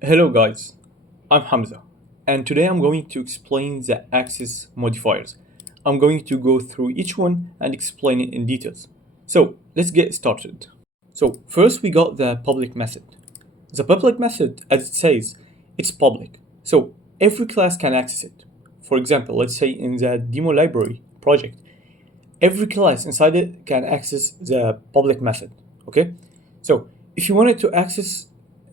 Hello guys, I'm Hamza, and today I'm going to explain the access modifiers. I'm going to go through each one and explain it in details. So let's get started. So first we got the public method. The public method, as it says, it's public. So every class can access it. For example, let's say in the demo library project, every class inside it can access the public method. Okay? So if you wanted to access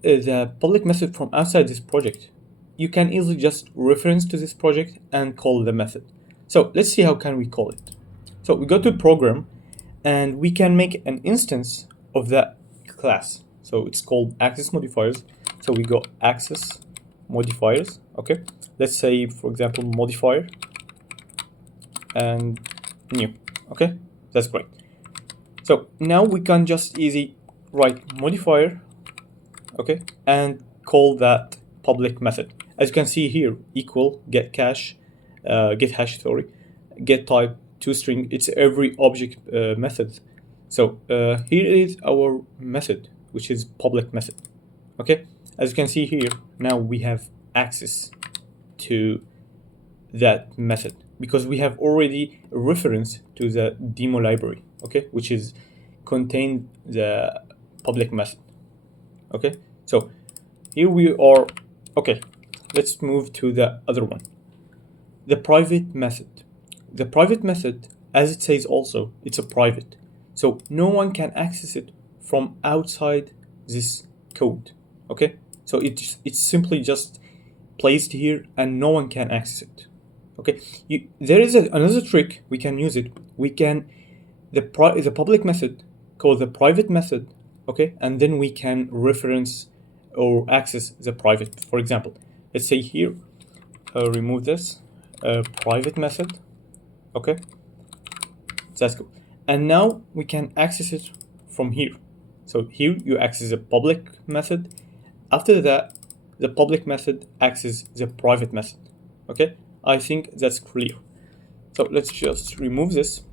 the public method from outside this project, you can easily just reference to this project and call the method. So let's see how can we call it. So we go to program and we can make an instance of that class. So it's called access modifiers. So we go access modifiers. Okay. Let's say, for example, modifier and new. Okay, that's great. So now we can just easy write modifier, okay, and call that public method. As you can see here, equal get cache, get hash, sorry, get type toString. It's every object method. So here is our method, which is public method. Okay, as you can see here, now we have access to that method because we have already a reference to the demo library, okay, which is contain the public method. Okay, so here we are. Okay, let's move to the other one, the private method. The private method, as it says also, it's a private, so no one can access it from outside this code. Okay, so it's simply just placed here and no one can access it. Okay, there is another trick we can use it. We can the public method called the private method, okay, and then we can reference or access the private. For example, let's say here, remove this private method, okay, that's cool. And now we can access it from here. So here you access the public method. After that, the public method accesses the private method. Okay, I think that's clear. So let's just remove this.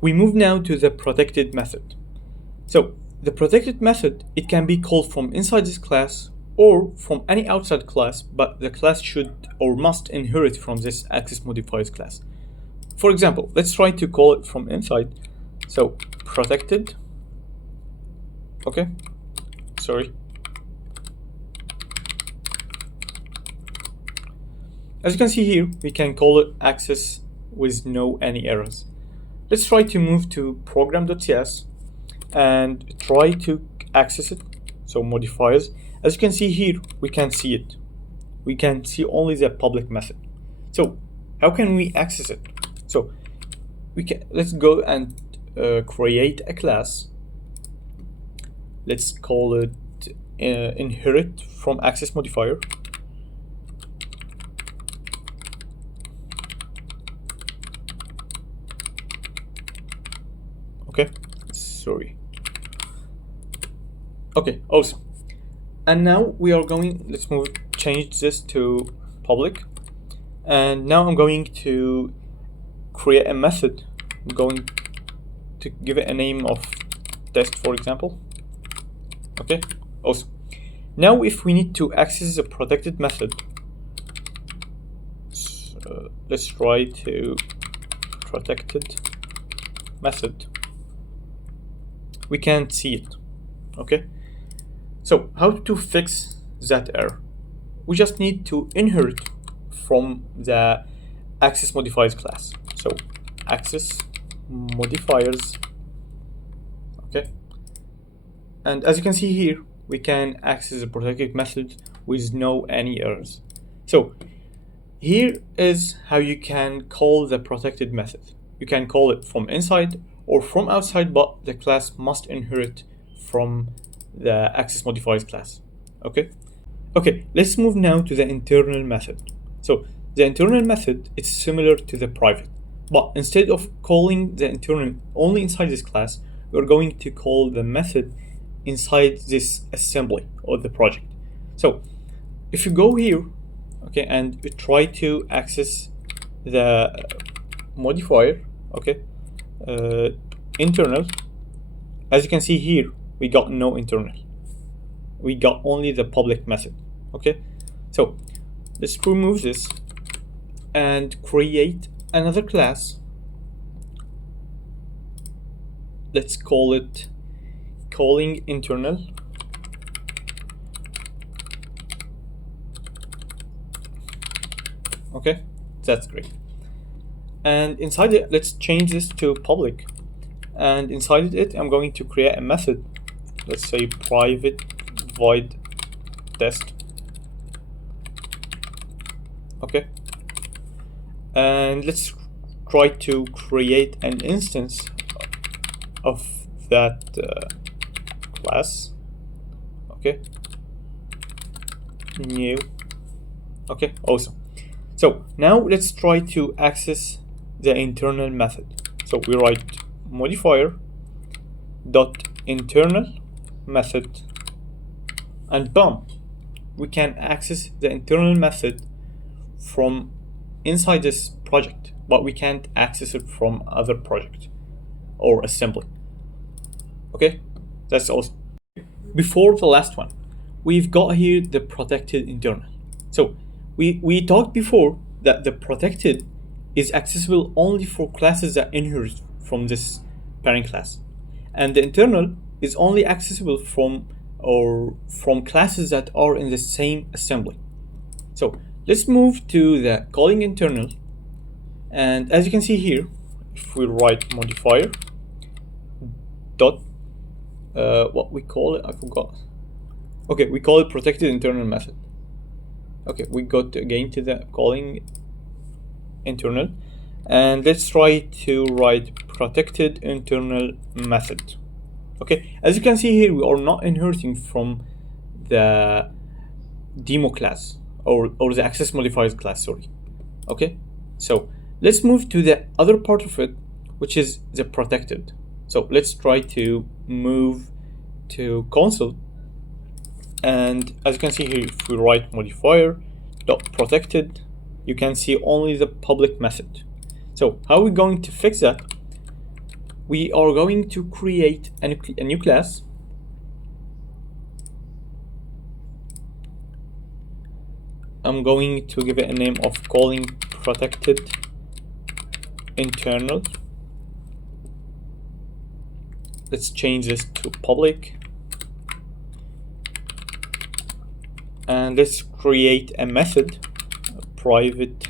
We move now to the protected method. So the protected method, it can be called from inside this class or from any outside class, but the class should or must inherit from this access modifiers class. For example, let's try to call it from inside. So protected, okay, sorry. As you can see here, we can call it access with no any errors. Let's try to move to program.cs and try to access it. So modifiers. As you can see here, we can see it. We can see only the public method. So how can we access it? So let's go and create a class. Let's call it inherit from access modifier. Okay, sorry. Okay, awesome. And now we are going, let's change this to public. And now I'm going to create a method. I'm going to give it a name of test, for example. Okay, awesome. Now if we need to access a protected method, let's try to protected method. We can't see it. Okay, so how to fix that error? We just need to inherit from the access modifiers class. So access modifiers, okay, and as you can see here, we can access the protected method with no any errors. So here is how you can call the protected method. You can call it from inside or from outside, but the class must inherit from the access modifiers class. Okay, let's move now to the internal method. So the internal method is similar to the private, but instead of calling the internal only inside this class, we're going to call the method inside this assembly or the project. So if you go here, okay, and try to access the modifier, okay, internal, as you can see here, we got no internal. We got only the public method. Okay, so let's remove this and create another class. Let's call it calling internal. Okay, that's great. And inside it, let's change this to public. And inside it, I'm going to create a method. Let's say private void test. Okay. And let's try to create an instance of that class. Okay. New. Okay, awesome. So now let's try to access the internal method. So we write modifier dot internal method, and boom, we can access the internal method from inside this project, but we can't access it from other project or assembly. Okay, that's awesome. Before the last one, we've got here the protected internal. So we talked before that the protected is accessible only for classes that inherit from this parent class, and the internal is only accessible from classes that are in the same assembly. So let's move to the calling internal, and as you can see here, if we write modifier dot what we call it, I forgot. Okay, we call it protected internal method. Okay, we got again to the calling internal, and let's try to write protected internal method. Okay, as you can see here, we are not inheriting from the demo class or the access modifiers class, sorry. Okay, so let's move to the other part of it, which is the protected. So let's try to move to console, and as you can see here, if we write modifier dot protected, you can see only the public method. So how are we going to fix that? We are going to create a new class. I'm going to give it a name of calling protected internal. Let's change this to public. And let's create a method, a private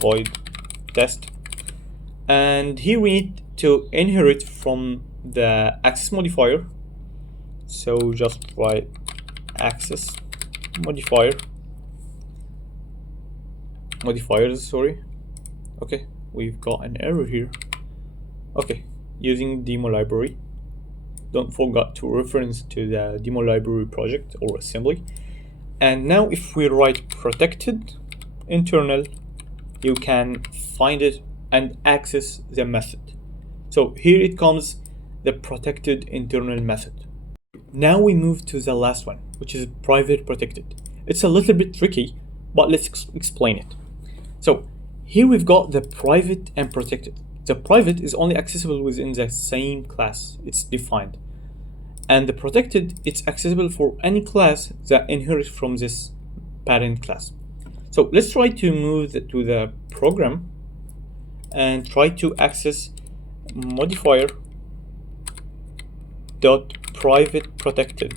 void test. And here we need to inherit from the access modifier. So just write access modifiers, sorry. Okay, we've got an error here. Okay, using demo library. Don't forget to reference to the demo library project or assembly. And now if we write protected internal, you can find it and access the method. So here it comes, the protected internal method. Now we move to the last one, which is private protected. It's a little bit tricky, but let's explain it. So here we've got the private and protected. The private is only accessible within the same class, it's defined. And the protected, it's accessible for any class that inherits from this parent class. So let's try to move to the program and try to access modifier dot private protected.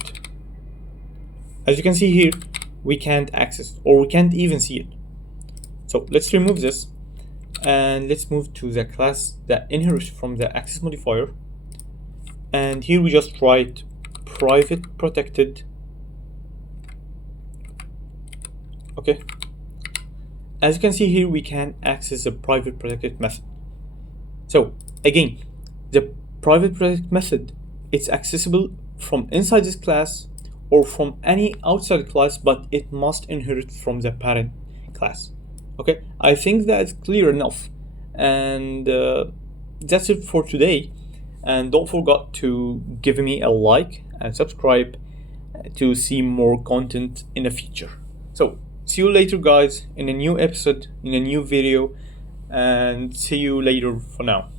As you can see here, we can't access, or we can't even see it. So let's remove this and let's move to the class that inherits from the access modifier. And here we just write private protected. Okay. As you can see here, we can access the private protected method. So again, the private protected method, it's accessible from inside this class or from any outside class, but it must inherit from the parent class. Okay, I think that's clear enough, and that's it for today. And don't forget to give me a like and subscribe to see more content in the future. So see you later, guys, in a new episode, in a new video, and see you later for now.